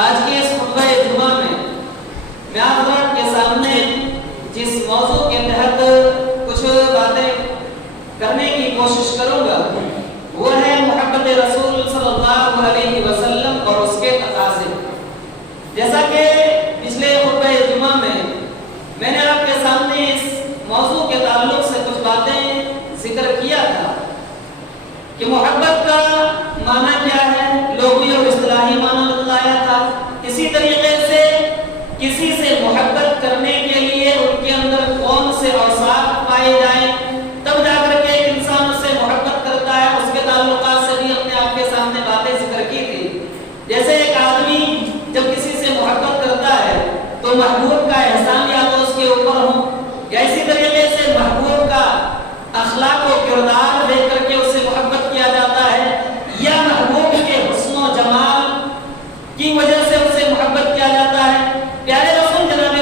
آج کے اس خطبہ جمعہ میں آپ حضرات کے سامنے جس موضوع کے تحت کچھ باتیں کرنے کی کوشش کروں گا وہ ہے محبت رسول صلی اللہ علیہ وسلم اور اس کے تقاضے۔ جیسا کہ پچھلے خطبہ جمعہ میں نے آپ کے سامنے اس موضوع کے تعلق سے کچھ باتیں ذکر کیا تھا کہ محبت کا معنی کیا ہے، لغوی اور اصطلاحی معنی بتلایا تھا۔ اسی طریقے سے کسی سے محبت کرنے کے لیے ان کے اندر کون سے اوصاف پائے جائیں تب جا کر کے ایک انسان اس سے محبت کرتا ہے، اس کے تعلقات سے بھی اپنے آپ کے سامنے باتیں ذکر کی تھی۔ جیسے ایک آدمی جب کسی سے محبت کرتا ہے تو محبوب کا احسان یا تو اس کے اوپر ہو، یا اسی طریقے سے محبوب کا اخلاق و کردار دیکھ کر کے اس سے محبت کیا جاتا ہے، یا محبوب کے حسن و جمال کی وجہ سے اس سے محبت کیا جاتا ہے۔ پیارے رسول جناب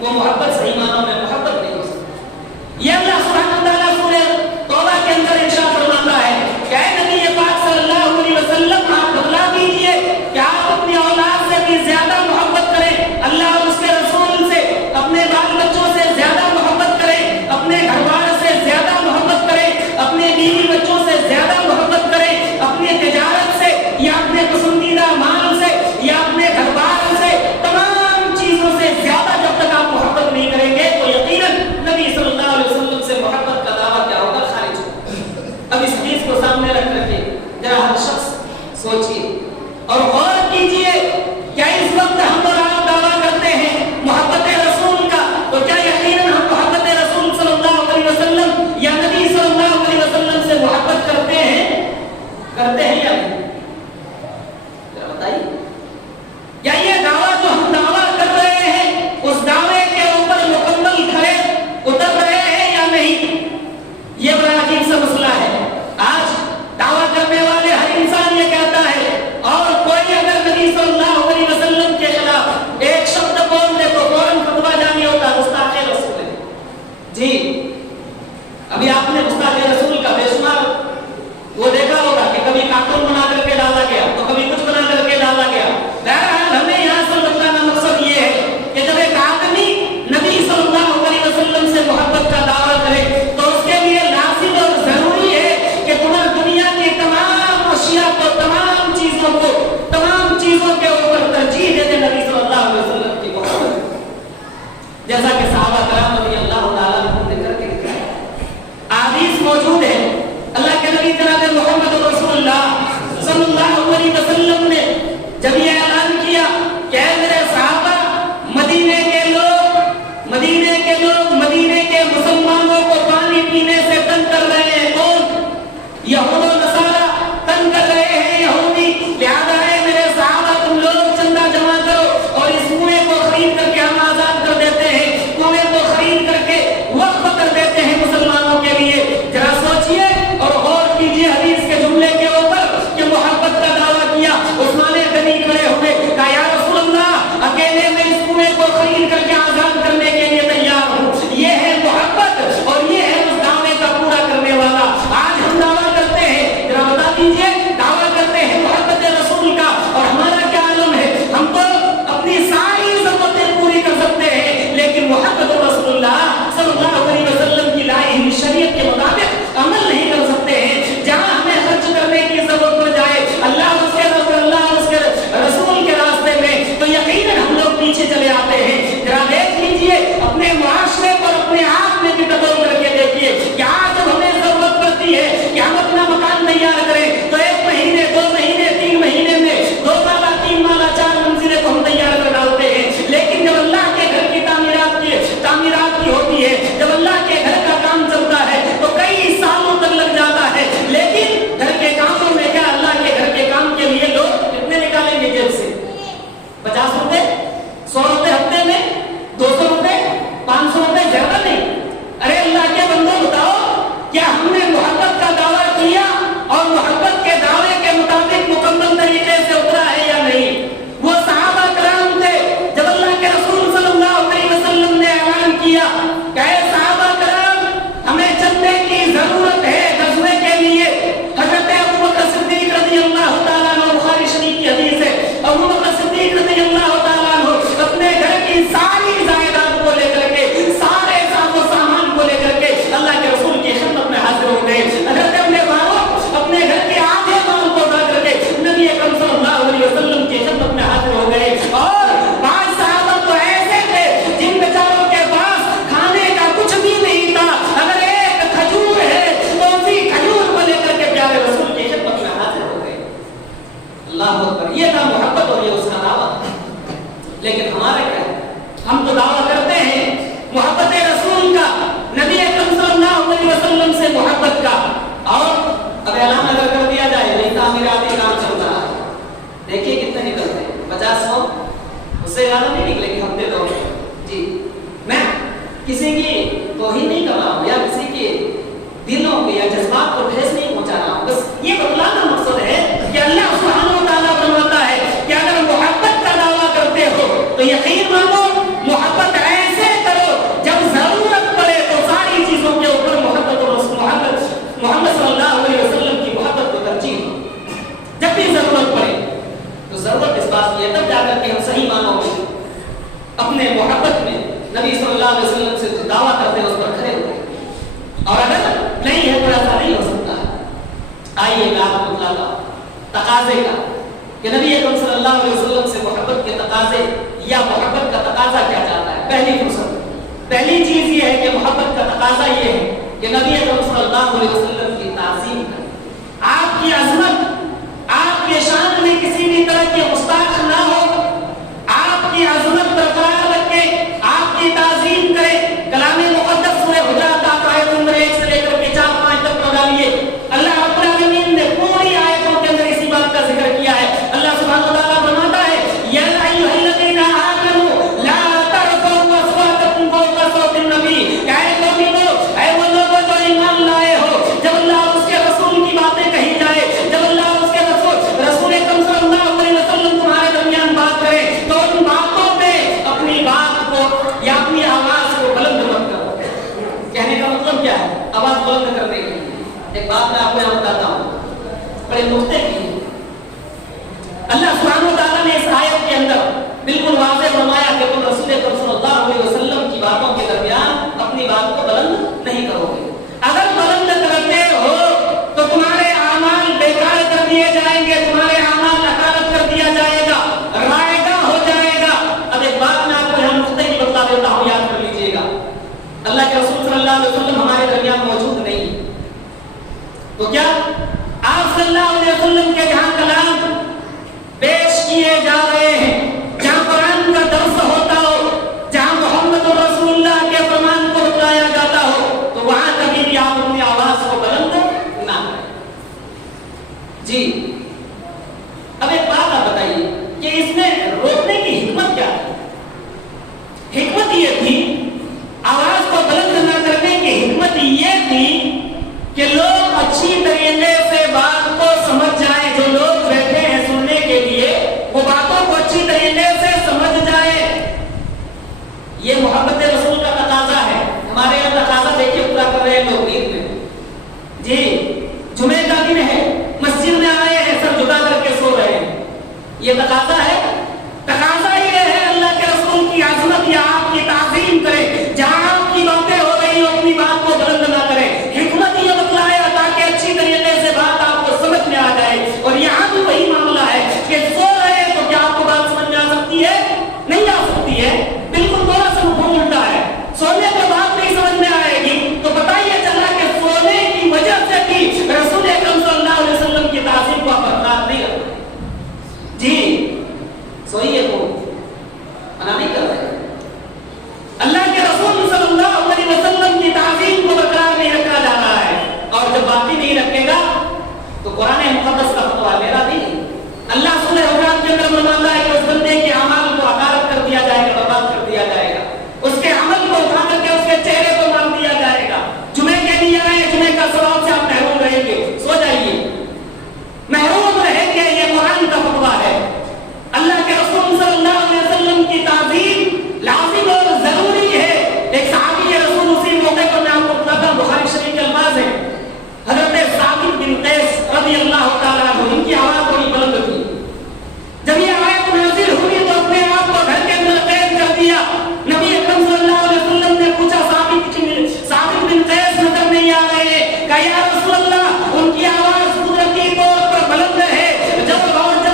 وہ محبت صحیح معنوں میں محبت نہیں ہو سکتی۔ یہ اللہ سبحانہ وتعالیٰ سورہ توبہ کے اندر ارشاد فرماتا ہے کہ اے نبی پاک صلی اللہ علیہ وسلم آپ بتلا دیجئے کہ آپ اپنی اولاد سے بھی زیادہ محبت کریں، اللہ اور اس کے رسول سے، اپنے بال بچوں سے زیادہ محبت کریں، اپنے گھر والوں سے زیادہ محبت کریں، اپنے بیوی بچوں سے زیادہ محبت کریں، اپنے تجارت سے یا اپنے پسندیدہ مال سے یا اپنے گھر والوں سے، تمام چیزوں سے زیادہ جب تک آپ محبت نہیں کریں گے تو یقیناً نبی صلی اللہ علیہ وسلم سے محبت کا دعویٰ کیا ہوگا؟ خارج ہوگا۔ اب اس حدیث کو سامنے رکھ کر کے ذرا ہر شخص سوچیے اور غور کیجئے، کیا اس وقت ہم اور آپ دعویٰ کرتے ہیں محبت رسول کا، تو کیا یقیناً ہم محبت رسول صلی اللہ علیہ وسلم یا نبی صلی اللہ علیہ وسلم سے محبت کرتے ہیں یا نہیں؟ ذرا بتائیے، کیا یہ دعویٰ جو ہم دعویٰ کر رہے ہیں اس دعوے کے اوپر مکمل کھڑے اتر رہے ہیں یا نہیں؟ یہ بڑا عجیب سا مسئلہ ہے۔ آج دعویٰ کرنے والے ہر انسان یہ کہتا ہے، اور کوئی اگر نبی صلی اللہ علیہ وسلم کے خلاف ایک شبد بول دے تو فوراً فتویٰ جاری ہوتا ہے گستاخ رسول ہے۔ جی ابھی آپ نے گستاخ رسول کا بے شمار وہ دیکھا ہوگا کہ کبھی کارٹون بنا کر کے ڈالا گیا تو کبھی کچھ بنا کر کے ڈالا گیا۔ بہرحال ہمیں یہاں سے بتانا مقصد یہ ہے کہ جب ایک آدمی نبی صلی اللہ علیہ وسلم سے محبت کا دعویٰ کرے تو اس کے لیے لازم اور ضروری ہے کہ تمہیں دنیا کی تمام اشیاء کو، تمام چیزوں کو، تمام چیزوں کے اوپر ترجیح دے دے نبی صلی اللہ علیہ وسلم کی محبت، جیسا کہ صحابہ کرام رضی اللہ تعالیٰ عنہم نے کر کے دکھایا۔ حدیث موجود ہے، اللہ کے نبی جناب محمد رسول اللہ صلی اللہ علیہ وسلم نے جب یہ اعلان کیا کہ اے میرے صحابہ، مدینے کے مسلمانوں کو پانی پینے سے تنگ کر رہے ہیں کون؟ یہود و نصارا تنگ کر رہے ہیں یہودی، لہذا اے میرے صحابہ تم لوگ چندہ جمع کرو اور اس کنویں کو خرید کر کے ہم آزاد کر دیتے ہیں، کنویں کو خرید کر کے وقف کر دیتے ہیں مسلمانوں کے لیے۔ ذرا سوچئے اور غور کیجئے حدیث کے جملے کے اوپر کہ محبت کا دعویٰ کیا۔ عثمان غنی کھڑے ہوئے، کہا یا رسول اللہ اکیلے میں اس کنویں کو خرید کر کے آزاد کرنے کے لیے تیار ہوں۔ یہ ہے محبت اور یہ ہے اس دعوے کا پورا کرنے والا۔ آج ہم دعویٰ کرتے ہیں، ذرا بتا دیجئے، دعویٰ کرتے ہیں محبت رسول کا اور ہمارا کیا عالم ہے؟ ہم تو اپنی ساری ضرورتیں پوری کر سکتے ہیں لیکن محبت رسول اللہ صلی اللہ علیہ وسلم کی لائی ہوئی شریعت کے مطابق عمل نہیں کر سکتے ہیں۔ جہاں ہمیں خرچ کرنے کی ضرورت پڑ جائے اللہ اور اس کے رسول کے راستے میں تو یقیناً ہم لوگ پیچھے چلے آتے ہیں۔ ذرا دیکھ لیجئے اپنے معاشرے پر اپنے آپ میں بھی تدور کر کے دیکھیے کہ آج جب ہمیں ضرورت پڑتی ہے کہ ہم اپنا مکان تیار کریں تو 1 مہینے 2 مہینے 3 مہینے میں 2 مالا 3 مالا 4 منزلیں کو ہم تیار کر ڈالتے ہیں، لیکن جب اللہ کے گھر کی تعمیرات کی ہوتی ہے، جب اللہ کے گھر کا کام چلتا ہے تو کئی سالوں تک لگ جاتا ہے، لیکن گھر کے کاموں میں کیا اللہ کے گھر کے کام کے لیے لوگ کتنے نکالیں گے جیب سے؟ 50 روپے، 100 روپے ہفتے میں، 200 روپے، 500 روپے، زیادہ نہیں۔ ارے اللہ کے بندوں بتاؤ کیا ہم نے محبت کا دعویٰ کیا اور محبت کے دعوے کے مطابق مکمل طریقے سے اترا ہے یا نہیں؟ وہ صحابہ کرام تھے جب اللہ کے رسول صلی اللہ علیہ وسلم نے اعلان کیا کہ اے صحابہ کرام ہمیں چلنے کی ضرورت ہے غزوے کے لیے، حضرت ابوبکر صدیق رضی اللہ تعالیٰ عنہ، بخاری شریف کی حدیث ہے، ابوبکر صدیق رضی اللہ تعالیٰ عنہ اپنے گھر کی ساری جائیداد کو لے کر کے، سارے ساز و سامان کو لے کر کے اللہ کے رسول کی خدمت میں حاضر ہو گئے۔ حضرت ابن فاروق اپنے گھر کے آدھے مال کو ادا کر کے نبی اکرم صلی اللہ علیہ وسلم کی خدمت میں حاضر ہو گئے، اور بعض صحابہ تو ایسے تھے جن بیچاروں کے پاس کھانے کا کچھ بھی نہیں تھا، اگر ایک کھجور ہے تو اسی کھجور کو لے کر کے پیارے رسول کی خدمت میں حاضر ہو گئے۔ اللہ اکبر، یہ تھا محبت اور یہ اس کا دعویٰ۔ لیکن ہمارے کیا ہے؟ ہم تو دعویٰ کرتے ہیں محبت رسول کا، نبی اکرم صلی اللہ علیہ وسلم سے محبت کا، اور اب اعلان اگر کر دیا جائے وہی تعمیراتی کام چل رہا ہے، دیکھیے کتنے نکلتے ہیں، 50-100، اس سے زیادہ نہیں نکلے گی ہفتے 2۔ جی میں کسی کی توہین نہیں کر رہا ہوں یا کسی کے دلوں کو یا جذبات کو ٹھیس نہیں پہنچا رہا ہوں، بس یہ بتلانا مقصد ہے کہ اللہ سبحانہ و تعالیٰ فرماتا ہے کہ اگر محبت کا دعویٰ کرتے ہو تو یقین مانو محبت ایسے नबी सल्लल्लाहु अलैहि वसल्लम से जो दावा करते हैं उस पर खड़े होते हैं। और अगर नहीं है तो ऐसा नहीं हो सकता है। आइए मैं आपको बताता हूँ तकाजे का कि नबी अकरम सल्लल्लाहु अलैहि वसल्लम से मोहब्बत के तकाजे या मोहब्बत का तकाजा क्या चाहता है। पहली चीज ये है कि मोहब्बत का तकाजा ये है कि नबी अकरम सल्लल्लाहु अलैहि वसल्लम की ताज़ीम करें, आपकी अजमत आपके शान में किसी भी तरह की गुस्ताख ना हो, आपकी अजमत बरकरार रखे, आपकी ताज़ीम करे। कलामे मुक़द्दस सूरह हुजरात आयत नंबर 1 से लेकर के 4-5 तक पढ़ा लिए। अल्लाह रब्बुल आलमीन ने पूरी आयतों के अंदर इसी बात का जिक्र किया है। अल्लाह सुब्हानहू व तआला फरमाता है या अय्युहल्लज़ीना आमनू ला तरफऊ अस्वातकुम फौqa सौतिन नबी, ऐ मोमिनो, ऐ वो लोग जो ईमान लाए हो, जब अल्लाह और उसके रसूल की बातें कही जाए, जब अल्लाह और उसके रसूल अकरम सल्लल्लाहु अलैहि वसल्लम तुम्हारे दरमियान बात करे तो उन बातों पे अपनी बात को या अपनी आवाज को बुलंद मत करो। कहने का मतलब क्या है? आवाज बुलंद करने के लिए एक बात मैं आपको यहाँ बताता हूँ, बड़े नुक्ते की। अल्लाह सुब्हानहू व तआला ने इस आयत के अंदर बिल्कुल वाज़ेह फरमाया कि तुम रसूल अकरम सल्लल्लाहु अलैहि वसल्लम की बातों के दरमियान अपनी बात को बुलंद नहीं करोगे। अगर बुलंद करते हो तो तुम्हारे आमाल बेकार कर दिए जाएंगे, तुम्हारे आमाल अकालत कर दिया जाएगा, रायगा हो जाएगा। अब एक बात मैं आपको यहाँ नुक्ते की बता देता हूँ, याद कर लीजिएगा। अल्लाह के रसूल सल्लल्लाहु अलैहि वसल्लम हमारे दरमियान मौजूद नहीं है तो क्या आप सल्लल्लाहु अलैहि वसल्लम के जहाँ कलाम पेश किए जा रहे हैं, जहाँ कुरान का दर्स होता हो, जहाँ मोहम्मद रसूलुल्लाह के फरमान को बताया जाता हो, तो वहाँ कभी भी आप अपनी आवाज को बुलंद ना करें। जी अब एक बात आप बताइए कि इसमें रोकने की हिकमत क्या है? हिकमत ये थी, आवाज को बुलंद न करने की हिकमत ये थी कि लोग अच्छी तरीके से बात को समझ जाएं, जो लोग बैठे हैं सुनने के लिए वो बातों को अच्छी तरीके से समझ जाए। ये मोहब्बत रसूल का तकाजा है। हमारे यहाँ तकाजा देखिए पूरा कर रहे हैं लोग ईद में। जी जुमे का दिन है, मस्जिद में आए हैं, सब झुका करके सो रहे हैं। ये तकाजा है? तकाजा ये है अल्लाह के रसूल की आज़मत या आपकी ताज़ीम करें। जहाँ आपकी बातें हो रही हो अपनी बात को बुलंद ना करें। हिकमत ये बतलाया ताकि अच्छी तरीके से बात आपको समझ में आ जाए। और यहाँ भी वही मामला है कि सो रहे तो क्या आपको बात समझ में आ सकती है? नहीं आ सकती है। बिल्कुल थोड़ा सा मफहूम उल्टा है। सोने के बाद नहीं समझ में आएगी तो बताइए चला कि सोने की वजह से भी रसूल अकरम सल्लल्लाहु अलैहि वसल्लम की ताज़ीम को बरकरार नहीं रखते। जी सोइए को मना नहीं कर रहे। अल्लाह के रसूल सल्लल्लाहु अलैहि वसल्लम की ताज़ीम को बरकरार नहीं रखा जा रहा है। और जब बाकी नहीं रखेगा तो कुरान मुक़द्दस का फतवा मेरा नहीं। अल्लाह सूरह हुजरात के अंदर फरमाता है कि उस बंदे के अमाल को अकालत कर दिया जाएगा, बर्बाद कर दिया जाएगा, उसके अमल को उठा करके उसके चेहरे को मार दिया जाएगा। जुमे के लिए आए, जुमे का सवाब से आप महरूम रहेंगे, सो जाइए, महरूम रहेंगे। ये कुरान का फतवा है। अल्लाह के रसूल सल्लल्लाहु अलैहि वसल्लम की ताज़ीम लाज़िम और जरूरी है। एक सहाबी है रसूल, उसी मौके पर मैं आपको बताता हूं, बुखारी शरीफ के अल्फाज है, हज़रत साबित बिन क़ैस रज़ियल्लाहु तआला अन्हु, इनकी आवाज बड़ी बुलंद थी। जब ये आयत नाज़िल हुई तो अपने आप को घर के अंदर कैद कर दिया। नबी अकरम सल्लल्लाहु अलैहि वसल्लम ने पूछा साबित बिन क़ैस नजर नहीं आ रहे? कहा या रसूल अल्लाह उनकी आवाज कुदरती तौर पर बुलंद है। जब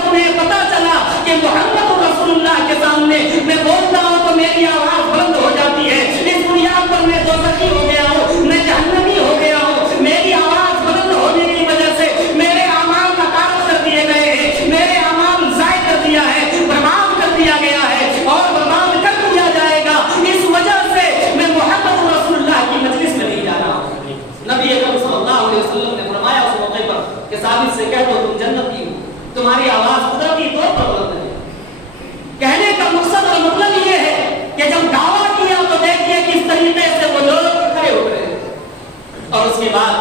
उन्हें पता चला कि मोहम्मद रसूलुल्लाह के सामने मैं बोलता हूं तो मेरी आवाज बुलंद हो जाती है, इस बुनियाद पर मैं दोज़खी हो गया हूं, मैं जहन्नमी हो गया हूं, मेरी आवाज बुलंद होने की वजह से मेरे अमाल नकारात कर दिए गए हैं, मेरे अमाल ज़ाय कर दिया है, बर्बाद कर दिया गया है और बर्बाद कर दिया जाएगा। इस वजह से मैं मोहम्मद रसूलुल्लाह की मजलिस में नहीं जा रहा हूं। नबी अकरम सल्लल्लाहु अलैहि वसल्लम ने फरमाया उस मौके पर कि साबित से कह दो तुम जन्नती हो, तुम्हारी आवाज कुदरती तौर पर बुलंद है। कहने का मकसद और मतलब ये है कि जब दावा किया तो देखिए किस तरीके से वो लोग खड़े हो गए। और उसके बाद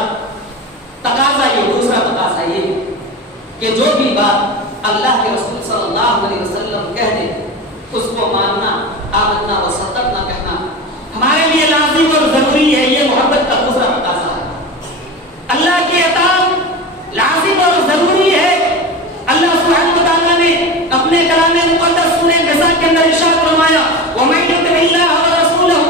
तकाजा ये, दूसरा तकाजा ये कि जो भी बात अल्लाह के रसूल सल्लल्लाहु अलैहि वसल्लम कह दे उसको मानना, आमन्ना व सद्दक़ना कहना हमारे लिए लाज़िम और जरूरी है। ये मोहब्बत का दूसरा तकाजा है। अल्लाह की इताअत लाज़िम और जरूरी है। अल्लाह सुब्हानहू व तआला ने अपने कलाम मुक़द्दस सूरह निसा के अंदर इरशाद फरमाया, व मन युति'इल्लाह व रसूलहू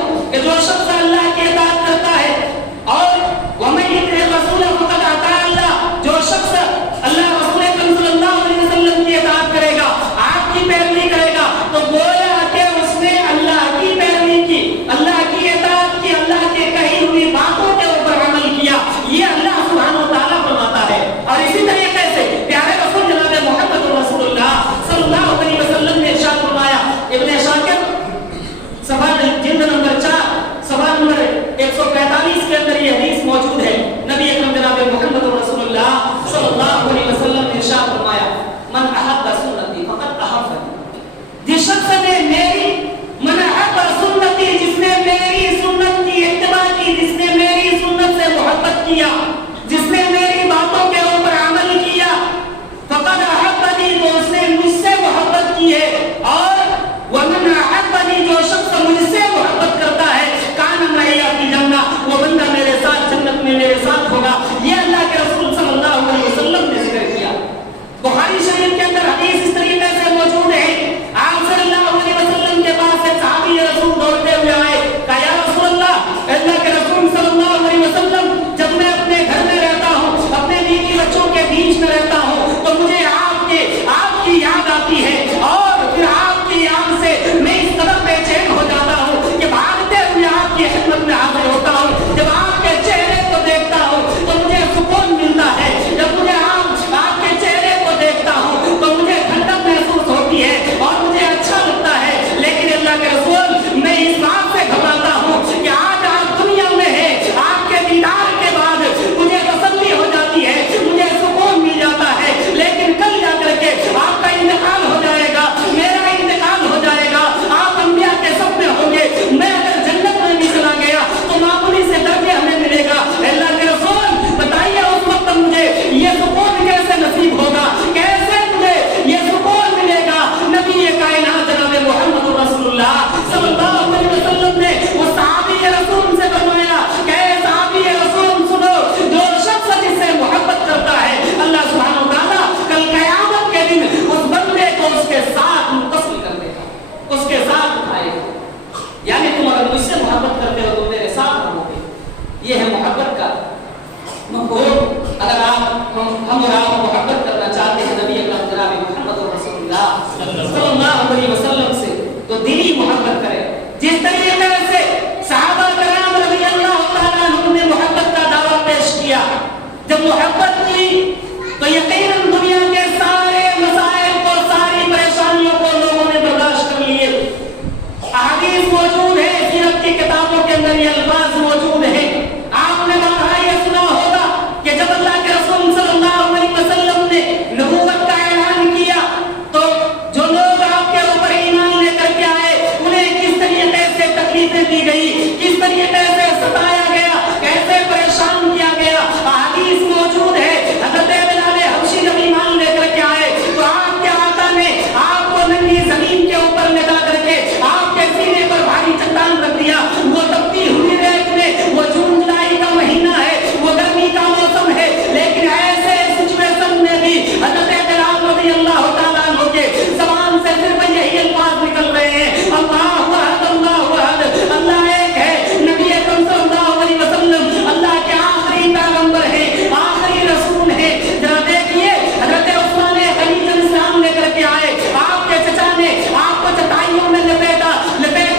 अगर मुझसे मोहब्बत करते हो तो मेरे साथ रहोगे। ये है मोहब्बत का मफ़हूम। अगर हम और आप मोहब्बत करना चाहते हैं नबी अकरम जनाब मुहम्मद रसूलुल्लाह सल्लल्लाहु अलैहि वसल्लम से, तो दिली मोहब्बत करें। जिस तरीके से सहाबा कराम रज़ियल्लाहु तआला अन्हुम ने मोहब्बत का दावा पेश किया, जब मोहब्बत की तो यकीनन दुनिया के सारे मसाइल को, सारी परेशानियों को लोगों ने बर्दाश्त कर लिए। अहादीस मौजूद है, सीरत की किताबों के अंदर ये अल्फाज मौजूद है। आपने वहाँ ये सुना होगा कि जब अल्लाह के रसूल सल्लल्लाहु अलैहि वसल्लम ने नबूवत का ऐलान किया तो जो लोग आपके ऊपर ईमान लेकर के आए उन्हें किस तरीके से तकलीफें दी गई, किस तरीके से सताया गया, कैसे परेशान किया गया। अहादीस मौजूद है। हज़रत बिलाल हबशी जब ईमान लेकर के आए तो आपके आका ने आपको नंगी जमीन के ऊपर लगा करके आपके सीने पर भारी चट्टान रख दिया। वो तपती हुई रेत में, वो जून जुलाई का महीना है, वो गर्मी का मौसम है, लेकिन ऐसे सिचुएशन में भी हज़रत बिलाल रज़ियल्लाहु तआला अन्हु के ज़बान से सिर्फ यही अल्फाज निकल रहे हैं, अल्लाहु अहद, अल्लाहु अहद, अल्लाह एक है। नबी अकरम सल्लल्लाहु अलैहि वसल्लम अल्लाह के आखिरी पैगंबर हैं, आखिरी रसूल हैं। जरा देखिए हज़रत उस्मान गनी जब इस्लाम लेकर के आए, आपके चचा ने आपको चटाइयों में लपेट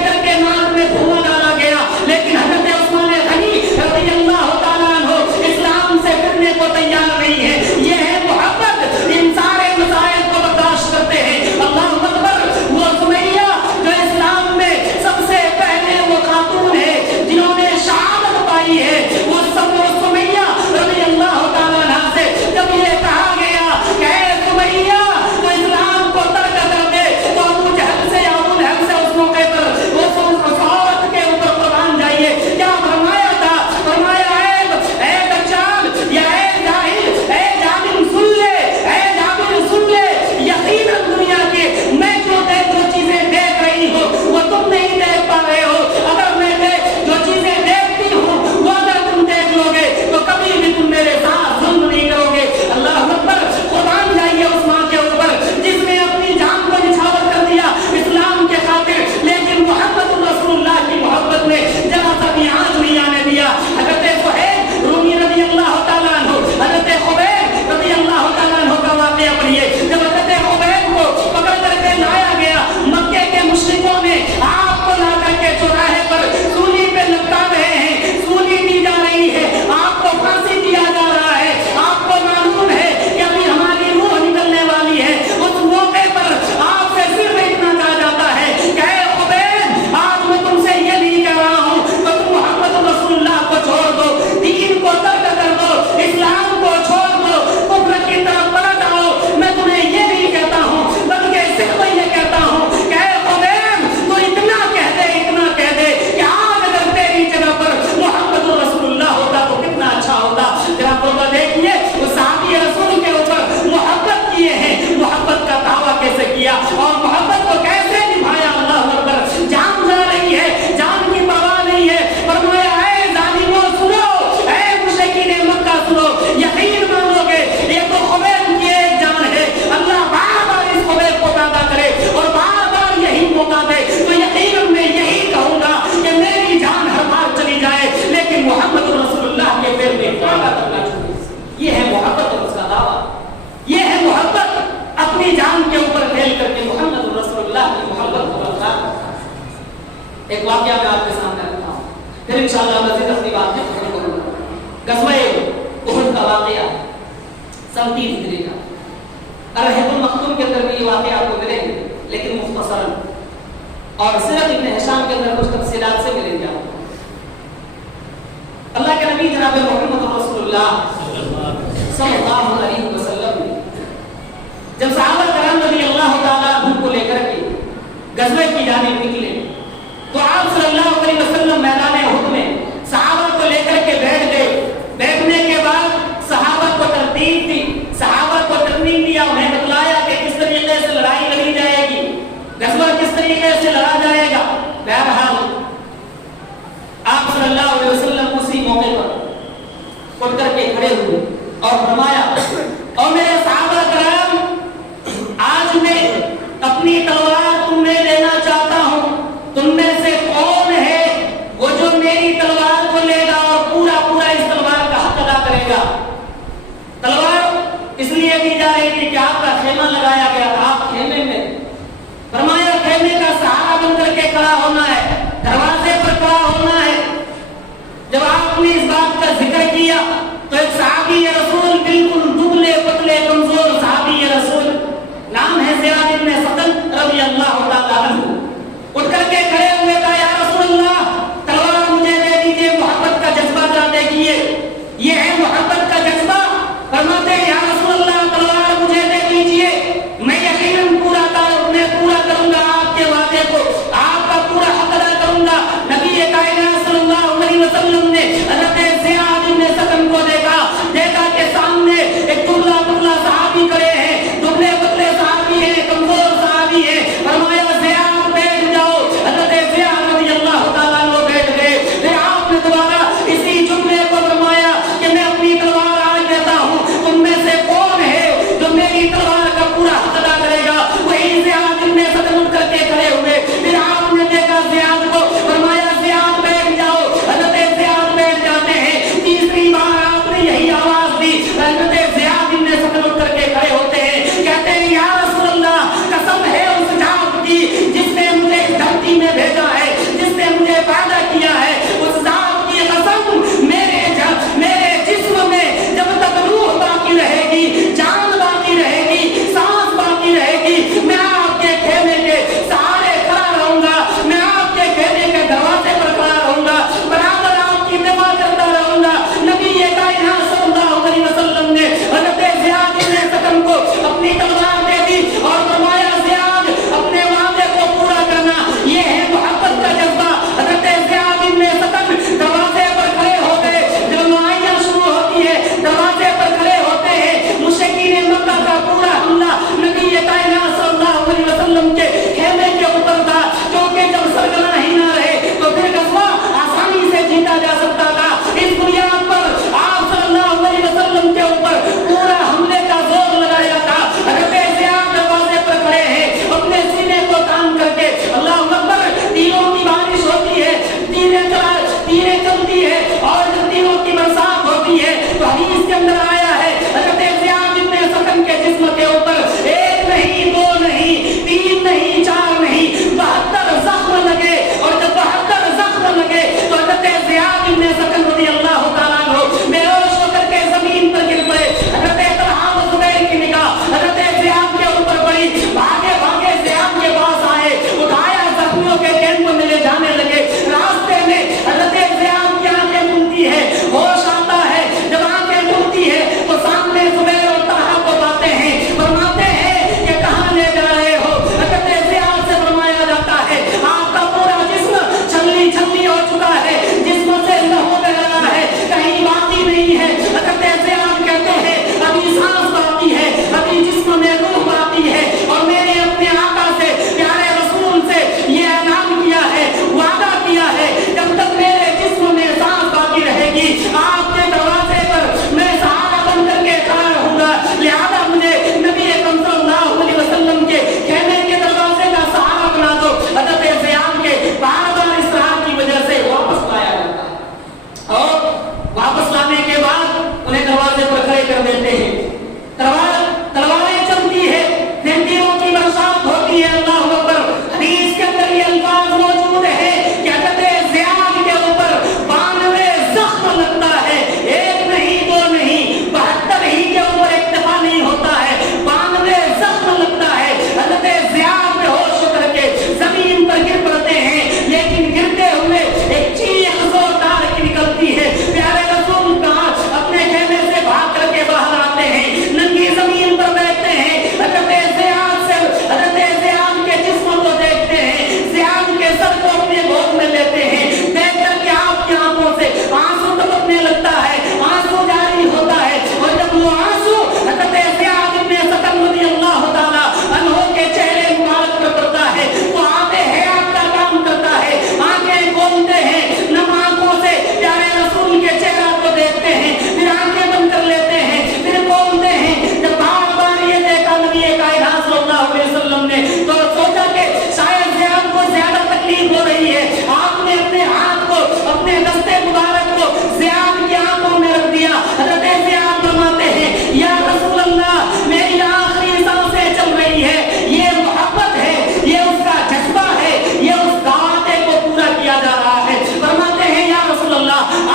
करके नाक में धुआं डाला गया, लेकिन हज़रत उस्मान गनी रज़ियल्लाहु तआला अन्हु इस्लाम से फिरने को तैयार नहीं है। ये है मोहब्बत, इन सारे मसाइल को बर्दाश्त करते हैं। अल्लाहु अकबर। वो सुमैया जो इस्लाम में सबसे पहले वो खातून है जिन्होंने शहादत पाई है, वो सुमैया रज़ियल्लाहु तआला अन्हा से जब ये कहा गया कि ऐ सुमैया तो इस्लाम को तर्क कर दे, तो अबू जहल से, अबू लहब से उस मौके पर उस औरत के ऊपर कुर्बान जाइए। क्या फरमाया था? फरमाया ऐ दज्जाल या ऐ जाहिल, ऐ जालिम सुन ले, ऐ जाबिर सुन ले, यकीनन दुनिया के मैं जो चीजें देख रही हूँ वो तुम नहीं देख पा रहे हो। अगर मैं जो चीजें देखती हूँ वो अगर तुम देख लोगे तो कभी भी तुम मेरे साथ जुल्म नहीं करोगे। अल्लाह अकबर। कुर्बान जाइए उस माँ के ऊपर जिसने अपनी जान को निछावर कर दिया इस्लाम के खातिर, लेकिन मोहम्मद रसूलुल्लाह की मोहब्बत में जरा सा भी आंच नहीं आने दिया। हज़रत सुहैब रूमी रज़ियल्लाहु तआला अन्हु, हज़रत खुबैब रज़ियल्लाहु तआला अन्हु का वाक़या पढ़िए। जब हज़रत खुबैब को पकड़ करके लाया गया, मक्के के मुशरिकों ने आपको ला करके चौराहे पर सूली पे लटका रहे हैं, सूली दी जा रही है, आपको फांसी दिया जा रहा है, आपको मालूम है कि अभी हमारी रूह निकलने वाली है। उस मौके पर आपसे सिर्फ इतना कहा जाता है कि ऐ खुबैब, आज मैं तुमसे ये नहीं कह रहा हूँ तो तुम मोहम्मद रसूलुल्लाह को छोड़ दो, दीन को तर्क कर दो, इस्लाम को छोड़ दो, कुफ्र की तरफ पलट आओ। मैं तुम्हें ये नहीं कहता हूँ, बल्कि सिर्फ ये कहता हूँ कि ऐ खुबैब तो इतना कह दे, इतना कह दे कि आज अगर तेरी जगह पर मोहम्मद रसूलुल्लाह होता तो कितना अच्छा होता। जरा तो देखिए वो साहबी रसूल के ऊपर मोहब्बत किए हैं, मोहब्बत का दावा कैसे किया और मोहब्बत को कैसे निभाया। अल्लाह अकबर। जान जा रही है, जान की परवाह नहीं है। फरमाया ऐ जालिमों सुनो, ऐ मुशरिकीन मक्का सुनो, यकीन मानोगे ये तो खुबैब की एक जान है। अल्लाह बार बार इस खुबैब को पैदा करे और बार बार यही मौका दे तो यकीन मैं यही कहूंगा कि मेरी जान हर बार चली जाए लेकिन मोहम्मद रसूलुल्लाह के पैर में वादा करना चाहिए। ये है मोहब्बत और उसका दावा। ये है मोहब्बत अपनी जान के ऊपर खेल करके मोहम्मद रसूलुल्लाह की मोहब्बत को बरकरार रखना। एक वाकया मैं आपके सामने रखता हूँ, फिर इंशाअल्लाह मज़ीद अपनी बात में खत्म करूंगा। ग़ज़वा उहद का वाकया सन 3 हिजरी का। अर्रहबुल मख्तूम के अंदर भी ये वाकया आपको मिलेंगे, लेकिन मुख्तसरन और सिर्फ इब्न हिशाम के अंदर कुछ तफसीलात से मिलेंगे आपको। अल्लाह के नबी जनाब मोहम्मद रसूलुल्लाह सल्लल्लाहु अलैहि वसल्लम जब सहाबा कराम रज़ियल्लाहु तआला अन्हुम को लेकर के गज़वे की जानिब निकले तो आप सल्लल्लाहु अलैहि वसल्लम मैदान उहद में सहाबा को लेकर के बैठ गए। बैठने के बाद सहाबा को तरतीब दी, सहाबा को तरतीब दिया, उन्हें बतलाया कि किस तरीके से लड़ाई लड़ी जाएगी, गज़वा किस तरीके से लड़ा जाएगा। बहरहाल आप सल्लल्लाहु अलैहि वसल्लम उसी मौके पर उठ करके खड़े हुए और फरमाया, और मेरे सहाबा कराम, आज मैं अपनी तलवार तुम्हें देना चाहता हूं, तुम में से कौन है کھڑا ہونا ہے، دروازے پر کھڑا ہونا ہے۔ جب آپ نے اس بات کا ذکر کیا تو ایک صحابی رسول، بالکل دبلے پتلے کمزور صحابی رسول، نام ہے زیاد بن سخن رضی اللہ تعالیٰ عنہ، اٹھ کر کے کھڑے ہوئے کہا یا رسول اللہ تلوار مجھے دے دیجیے، محبت کا جذبہ ذرا دیکھیے، یہ ہے محبت کا جذبہ۔ فرماتے ہیں یا رسول اللہ تلوار مجھے دے دیجیے، میں یقیناً پورا کروں گا آپ کے وعدے کو، آپ کا پورا حق ادا کروں گا۔ نبی کائنات صلی اللہ علیہ وسلم نے حضرت زیاد بن سخن کو دیکھا کہ سامنے ایک دبلا پتلا صحابی کھڑے ہیں، دبلے پتلے صحابی ہیں، کمزور صحابی ہیں۔ فرمایا زیاد بیٹھ جاؤ۔ حضرت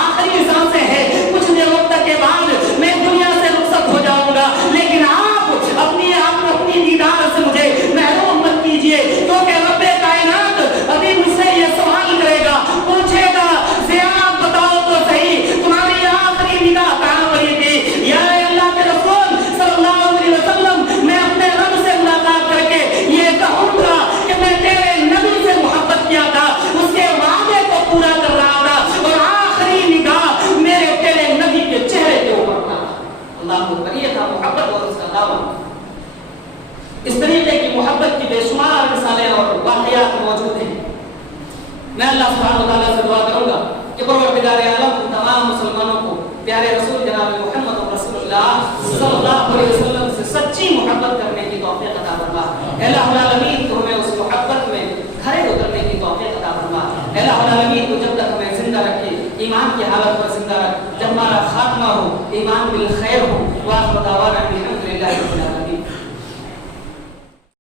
आखिरी सांसें है, कुछ देर वक्त के बाद मैं दुनिया से रुखसत हो जाऊंगा, लेकिन आप अपनी दीदार से मुझे महरूम मत कीजिए, क्योंकि रब्बे कायनात अभी मुझसे ये सवाल करेगा, पूछेगा ज़िया बताओ तो सही तुम्हारी आखिरी निगाह कहाँ पड़ी थी। या अल्लाह के रसूल सल्लल्लाहु अलैहि वसल्लम, मैं अपने रब से मुलाकात करके ये कहूंगा कि मैं तेरे नबी से मोहब्बत किया था, उसके वादे को पूरा कर रहा था, और आखिरी निगाह मेरे तेरे नबी के चेहरे के ऊपर था। अल्लाह को करिए था मोहब्बत और उसका दावा। इस तरीके की मोहब्बत की बेशुमार मिसालें और वाक़ियात मौजूद हैं। मैं अल्लाह सुब्हानहू व तआला से दुआ करूंगा कि परवरदिगार आलम तमाम मुसलमानों को प्यारे रसूल जनाब मुहम्मद रसूलुल्लाह सल्लल्लाहु अलैहि वसल्लम से सच्ची मोहब्बत करने की तौफीक अता फरमा। इलाहुल आलमीन तो हमें उस मोहब्बत में खड़े उतरने की तौफीक अता फरमा। इलाहुल आलमीन तो जब तक हमें जिंदा रखे, ईमान की हालत पर जिंदा रख, जब हमारा खात्मा हो ईमान बिल खैर हो, वाह दावाना अल्हम्दुलिल्लाह।